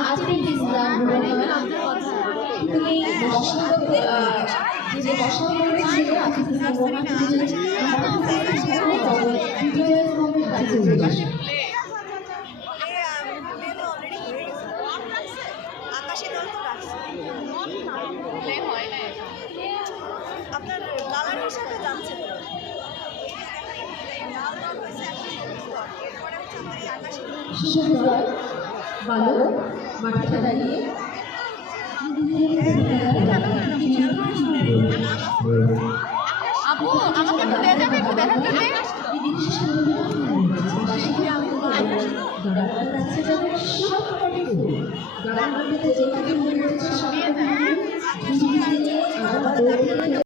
আজকে ইসলাম তুমি যে বসানো ছিল আপনার কালার হিসাবে জানছেন ভালো মাঠে দাঁড়িয়ে আপু আমাকে একটু দেয়া যাবে, একটু দেখা দিতে। যে